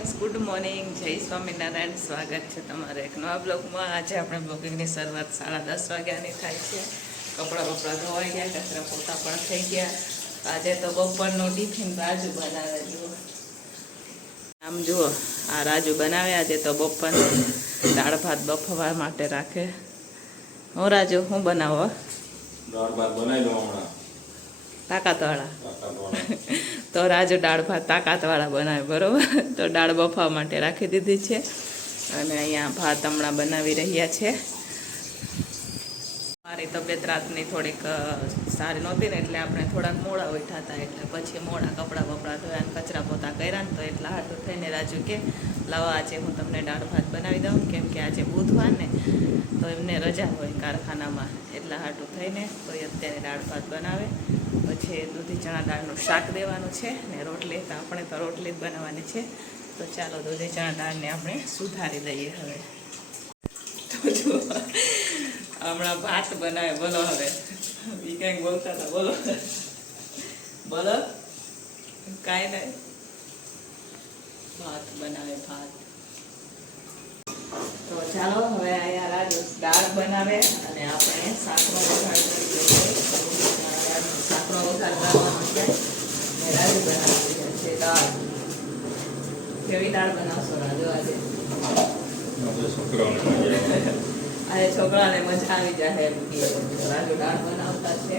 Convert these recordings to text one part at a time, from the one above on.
Friends good morning જય સ્વામિનારાયણ. સ્વાગત છે તમારે એક નવા બ્લોગમાં. આજે આપણે બ્લોગિંગની શરૂઆત સાડા દસ વાગ્યાની થાય છે. કપડાં બપડા ધોવાઈ ગયા કચરા પોતા પણ થઈ ગયા. આજે તો બપોરનો ટિફિન રાજુ બનાવે જુઓ આમ જુઓ આ રાજુ બનાવે. આજે તો બપોર દાળ ભાત બફવા માટે રાખે. હું રાજુ હું બનાવો? દાળ ભાત બનાવી દો હમણાં. તાકાતવાળા તો રાજુ દાળ ભાત તાકાતવાળા બનાવે, બરાબર? તો દાળ બફાવા માટે રાખી દીધી છે. અને અહીંયા ભાત હમણાં બનાવી રહ્યા છે. મારી તબિયત રાતની થોડીક સારી નહોતી ને એટલે આપણે થોડાક મોડા ઉઠ્યા હતા, એટલે પછી મોડા કપડાં બપડાં ધોયા અને કચરા પોતા કર્યા ને તો એટલા હાટું થઈને રાજુ કે, લાવો આજે હું તમને દાળ ભાત બનાવી દઉં, કેમ કે આજે બુધવાર ને, તો એમને રજા હોય કારખાનામાં. એટલા હાટું થઈને તો અત્યારે દાળ ભાત બનાવે. પછી દૂધી ચણા દાળનું શાક દેવાનું છે ને રોટલી, તો આપણે તો રોટલી જ બનાવવાની છે. તો ચાલો દૂધી ચણા દાળને આપણે સુધારી દઈએ હવે. તો જો હમણાં ભાત બનાવે, બોલો હવે. એ કંઈક બોલતા હતા, બોલો. બોલો. કાંઈ નહીં ભાત બનાવે, ભાત. તો ચાલો, હવે અહીંયા રાજુ દાળ બનાવે અને આપણે શાકનો વઘાર કેવી દાળ બનાવશો રાજુ આજે આજે છોકરાને મજા આવી જાય એમ દાળ બનાવતા છે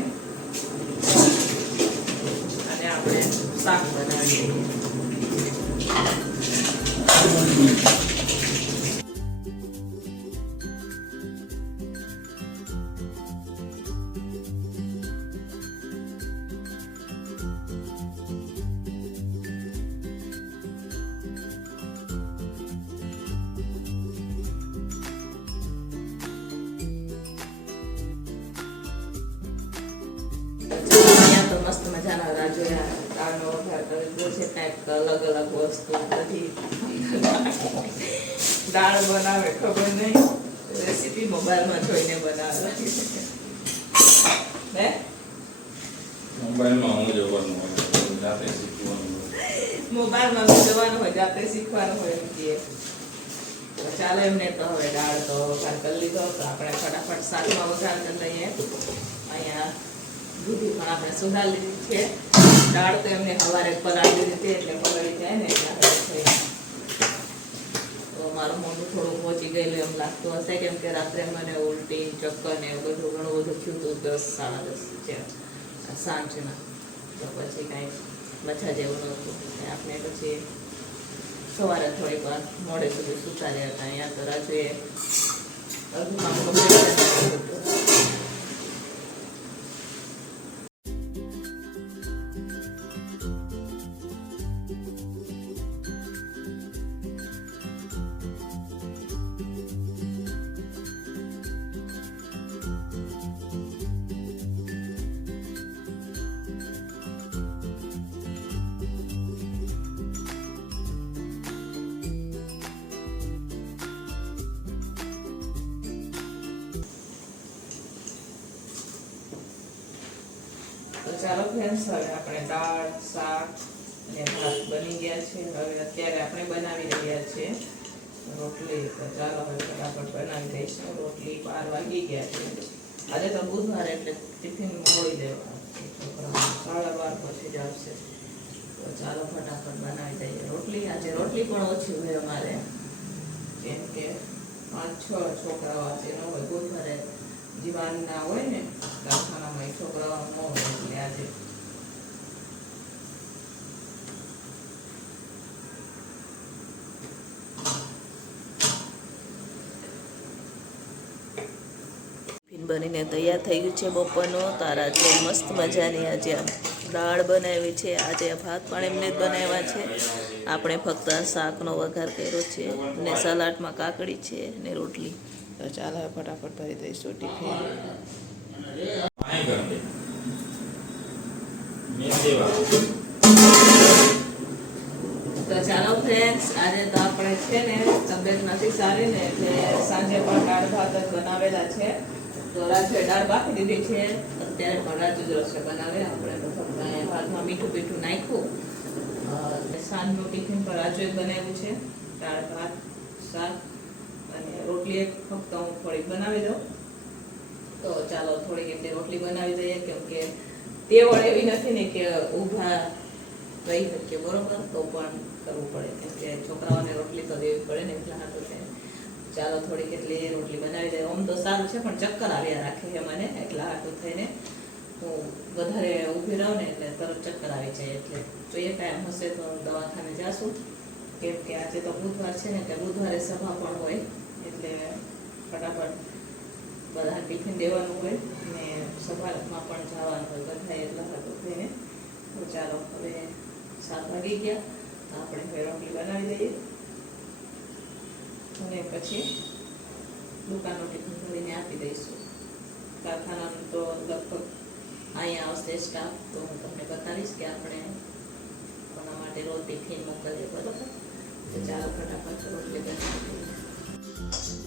અને આપણે શાક બનાવી મસ્ત મજાના રાજુએ દાળનો વઘાર કરી છે કાંઈક અલગ અલગ વસ્તુ બધી દાળ બનાવે ખબર નહીં. રેસીપી મોબાઈલમાં જોઈને બનાવે. હે? મોબાઈલમાં હું જોવાનું હોય જાતે શીખવાનું. મોબાઈલમાં બી જોવાનું હોય જાતે શીખવાનું હોય એમ તો ચાલો એમને તો હવે દાળ તો વઘાર કરી લીધો તો આપણે ફટાફટ શાકમાં વઘાર કરી લઈએ. અહીંયા પણ આપણે સુધારી લીધી છે. દાળ તો એમને સવારે પલાળી દીધી એટલે પલળી જાય ને તો મારું મોઢું થોડું પહોંચી ગયેલું એમ લાગતું હશે કેમ કે રાત્રે મને ઉલટી, ચક્કર ને એવું બધું ઘણું બધું થયું હતું દસ સાડા દસ છે સાંજના. તો પછી કાંઈ મજા જેવું નહોતું. આપણે પછી સવારે થોડીક વાર મોડે સુધી સુતા રહ્યા હતા. અહીંયા તો રાજુએ તો ચાલો ફ્રેન્ડ્સ હવે આપણે દાળ, શાક અને ભાત બની ગયા છે. હવે અત્યારે આપણે બનાવી રહ્યા છીએ રોટલી. તો ચાલો હવે ફટાફટ બનાવી દઈશું. રોટલી બાર વાગી ગયા છે. આજે તો બુધવાર એટલે ટિફિન મોડી દેવા સાડા બાર પછી જ આવશે. તો ચાલો ફટાફટ બનાવી દઈએ રોટલી. આજે રોટલી પણ ઓછી હોય અમારે. કેમ કે પાંચ છ છોકરાઓ આજે ન હોય. બુધવારે ના હોય ને દવાખાનામાં એ છોકરાઓ એટલે આજે. બનીને તૈયાર થઈ ગયું છે બપોરનું તારા જે મસ્ત મજાની આજે દાળ બનાવી છે, આજે ભાત પણ એમને જ બનાવ્યા છે. આપણે ફક્ત શાકનો વઘાર કર્યો છે, ને સલાડમાં કાકડી છે, ને રોટલી. તો ચાલો ફટાફટ ભરી દઈશું ટિફિન. તો ચાલો ફ્રેન્ડ્સ આજે તો આપણે છે ને તબિયત નથી સારી ને એટલે સાંજે પણ દાળ ભાત જ બનાવેલા છે. તો રાજુએ દાળ બાફી દીધી છે, અત્યારે પણ રાજુ જ રસોઈ બનાવે. આપણે તો ભાતમાં મીઠું પીઠું નાખ્યું. સાંજનું ટિફિન પર રાજુએ બનાવ્યું છે. દાળ ભાત, શાક અને રોટલી ફક્ત હું થોડીક બનાવી દઉં. તો ચાલો થોડીક એટલી રોટલી બનાવી દઈએ, કેમ કે તેવડ એવી નથી ને કે ઊભા રહી શકીએ, બરોબર? તો પણ કરવું પડે, કેમ છોકરાઓને રોટલી તો દેવી પડે ને એટલા હાટું છે. ચાલો થોડીક એટલી રોટલી બનાવી દઈએ. આમ તો સારું છે, પણ ચક્કર આવ્યા રાખે છે મને, એટલા હાથું થઈને હું વધારે ઊભી રહું ને એટલે તરત ચક્કર આવી જાય. એટલે જોઈએ કાંઈ હશે તો દવાખાને જાશું કેમ કે આજે તો બુધવાર છે ને, એટલે બુધવારે સભા પણ હોય, એટલે ફટાફટ બધા ટિફિન દેવાનું હોય અને સભામાં પણ જવાનું હોય બધા એટલા હતો થઈને તો ચાલો, હવે સાત વાગી ગયા આપણે હવે રોટલી બનાવી દઈએ. અને પછી દુકાનનું ટિફિન ભરીને આપી દઈશું. કારખાનાનું તો લગભગ અહીંયા આવશે સ્ટાફ તો હું તમને બતાવીશ કે આપણે કોના માટે રોજ ટિફિન મોકલીએ, બરોબર? તો ચાલો ફટાફટ રોટલી બનાવી